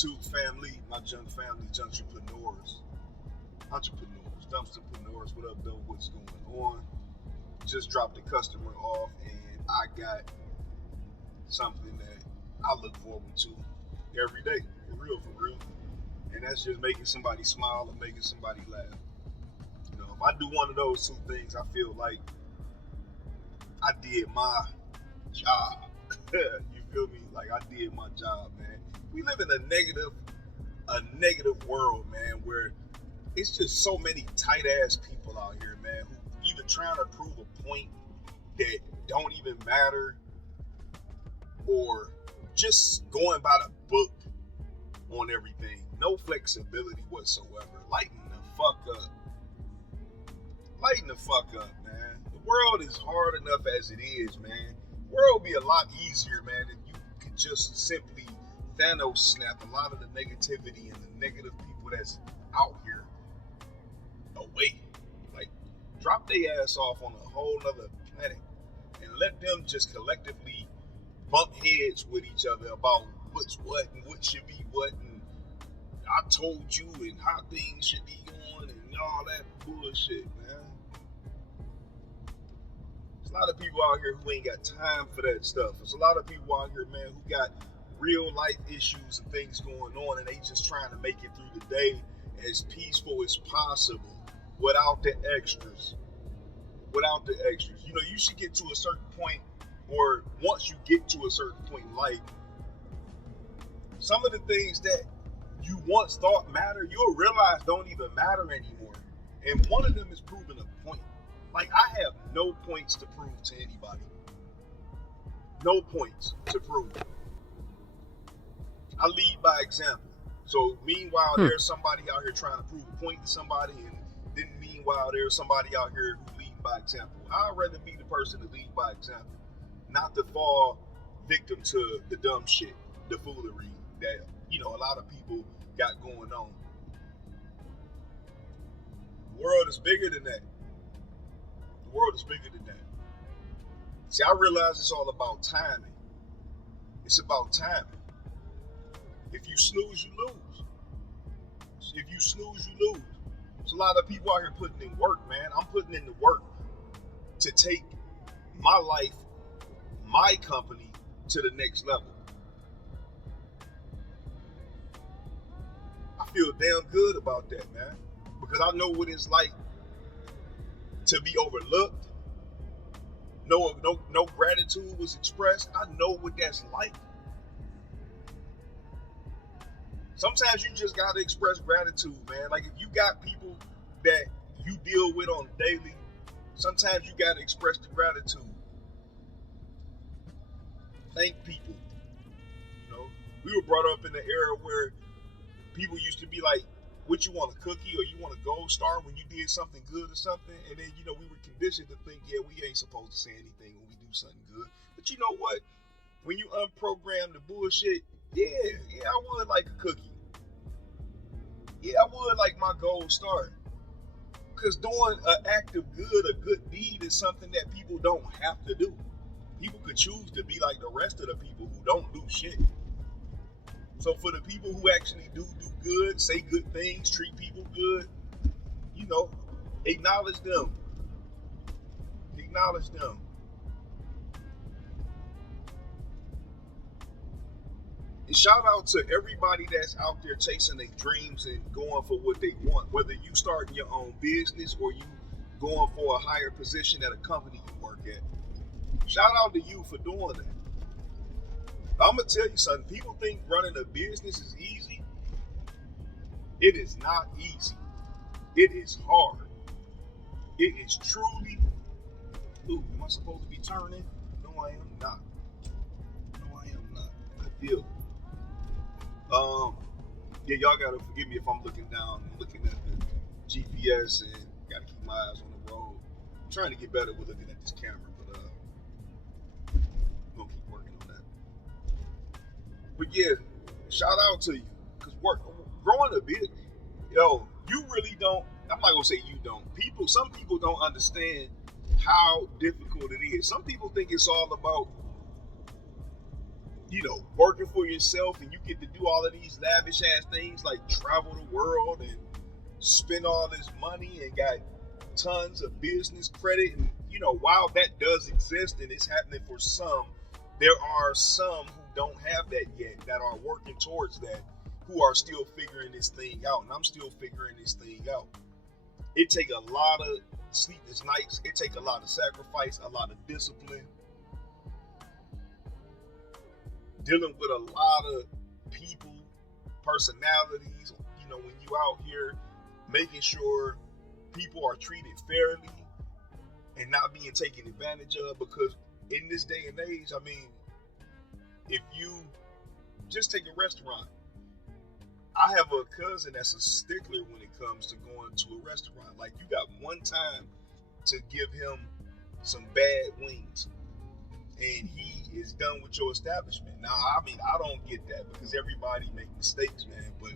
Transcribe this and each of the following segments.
YouTube family, my junk family, juntrepreneurs, entrepreneurs, dumpsterpreneurs, what up, though? What's going on? Just dropped a customer off, and I got something that I look forward to every day, for real. And that's just making somebody smile or making somebody laugh. You know, if I do one of those two things, I feel like I did my job. You feel me? Like I did my job, man. We live in a negative world, man, where it's just so many tight ass people out here, man, who either trying to prove a point that don't even matter, or just going by the book on everything. No flexibility whatsoever. Lighten the fuck up. Lighten the fuck up, man. The world is hard enough as it is, man. The world would be a lot easier, man, if you could just simply Thanos snap a lot of the negativity and the negative people that's out here away. Like, drop their ass off on a whole nother planet and let them just collectively bump heads with each other about what's what and what should be what, and I told you, and how things should be going, and all that bullshit, man. There's a lot of people out here who ain't got time for that stuff. There's a lot of people out here, man, who got real life issues and things going on, and they just trying to make it through the day as peaceful as possible without the extras. You know, you should get to a certain point, or once you get to a certain point in life, some of the things that you once thought matter, you'll realize don't even matter anymore. And one of them is proving a point. Like, I have no points to prove to anybody. No points to prove. I lead by example. So meanwhile, there's somebody out here trying to prove a point to somebody, and then meanwhile, there's somebody out here who lead by example. I'd rather be the person to lead by example, not to fall victim to the dumb shit, the foolery that, you know, a lot of people got going on. The world is bigger than that. The world is bigger than that. See, I realize it's all about timing. It's about timing. If you snooze, you lose. If you snooze, you lose. There's a lot of people out here putting in work, man. I'm putting in the work to take my life, my company, to the next level. I feel damn good about that, man, because I know what it's like to be overlooked. No gratitude was expressed. I know what that's like. Sometimes you just gotta express gratitude, man. Like, if you got people that you deal with on a daily, sometimes you gotta express the gratitude. Thank people. You know, we were brought up in the era where people used to be like, what, you want a cookie or you want a gold star when you did something good or something? And then, you know, we were conditioned to think, yeah, we ain't supposed to say anything when we do something good. But you know what? When you unprogram the bullshit, yeah, I would like a cookie. Yeah, I would like my gold star. Because doing an act of good, a good deed, is something that people don't have to do. People could choose to be like the rest of the people who don't do shit. So for the people who actually do good, say good things, treat people good, you know, acknowledge them. Acknowledge them. And shout out to everybody that's out there chasing their dreams and going for what they want. Whether you starting your own business or you going for a higher position at a company you work at. Shout out to you for doing that. I'm going to tell you something. People think running a business is easy. It is not easy. It is hard. It is truly... Ooh, am I supposed to be turning? No, I am not. I feel. Yeah, y'all got to forgive me if I'm looking down and looking at the GPS and got to keep my eyes on the road. I'm trying to get better with looking at this camera, but I'm going to keep working on that. But yeah, shout out to you, because growing a bit, yo, you really don't, I'm not going to say you don't. Some people don't understand how difficult it is. Some people think it's all about working for yourself, and you get to do all of these lavish ass things like travel the world and spend all this money and got tons of business credit. And while that does exist and it's happening for some, there are some who don't have that yet, that are working towards that, who are still figuring this thing out. And I'm still figuring this thing out. It take a lot of sleepless nights. It take a lot of sacrifice, a lot of discipline, dealing with a lot of people, personalities, when you out here, making sure people are treated fairly and not being taken advantage of. Because in this day and age, I mean, if you just take a restaurant, I have a cousin that's a stickler when it comes to going to a restaurant. Like, you got one time to give him some bad wings and he is done with your establishment. Now, I mean, I don't get that because everybody make mistakes, man, but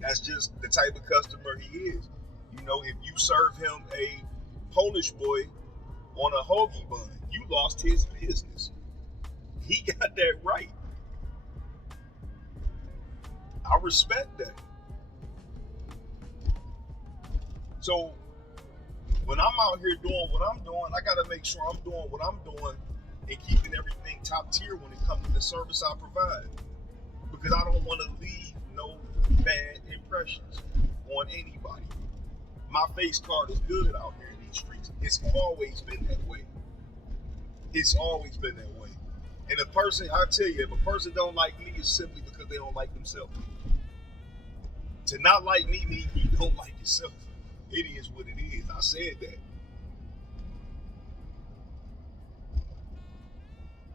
that's just the type of customer he is. If you serve him a Polish boy on a hoagie bun, you lost his business. He got that right. I respect that. So when I'm out here doing what I'm doing, I got to make sure I'm doing what I'm doing and keeping everything top tier when it comes to the service I provide. Because I don't want to leave no bad impressions on anybody. My face card is good out here in these streets. It's always been that way. It's always been that way. And I tell you, if a person don't like me, it's simply because they don't like themselves. To not like me means you don't like yourself. It is what it is. I said that.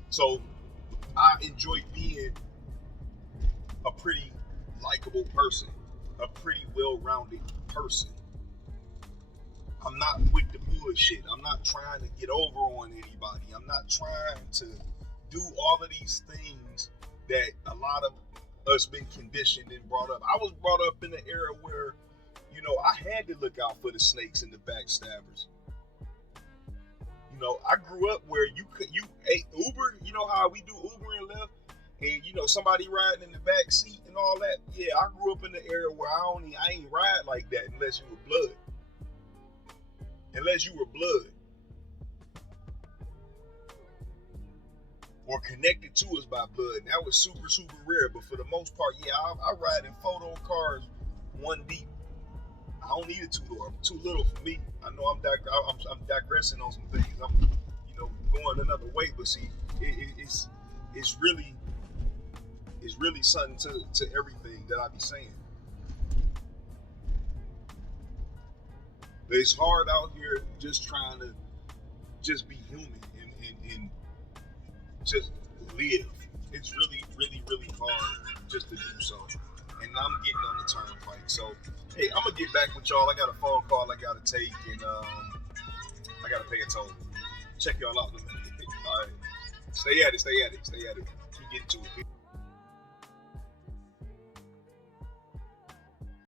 So I enjoy being a pretty likable person, a pretty well-rounded person. I'm not with the bullshit. I'm not trying to get over on anybody. I'm not trying to do all of these things that a lot of us been conditioned and brought up. I was brought up in an era where, I had to look out for the snakes and the backstabbers. I grew up where you ate Uber. You know how we do Uber and Lyft, and somebody riding in the back seat and all that. Yeah, I grew up in the era where I ain't ride like that unless you were blood. Unless you were blood or connected to us by blood. And that was super, super rare. But for the most part, yeah, I ride in photo cars one deep. I don't need a two-door. Too little for me. I know I'm digressing on some things. I'm going another way. But see, it's really something to everything that I be saying. But it's hard out here just trying to just be human and just live. It's really, really, really hard just to do so. And I'm getting on the turnpike. So, hey, I'm going to get back with y'all. I got a phone call I got to take, and I got to pay a toll. Check y'all out in a minute. All right. Stay at it. Keep getting to it.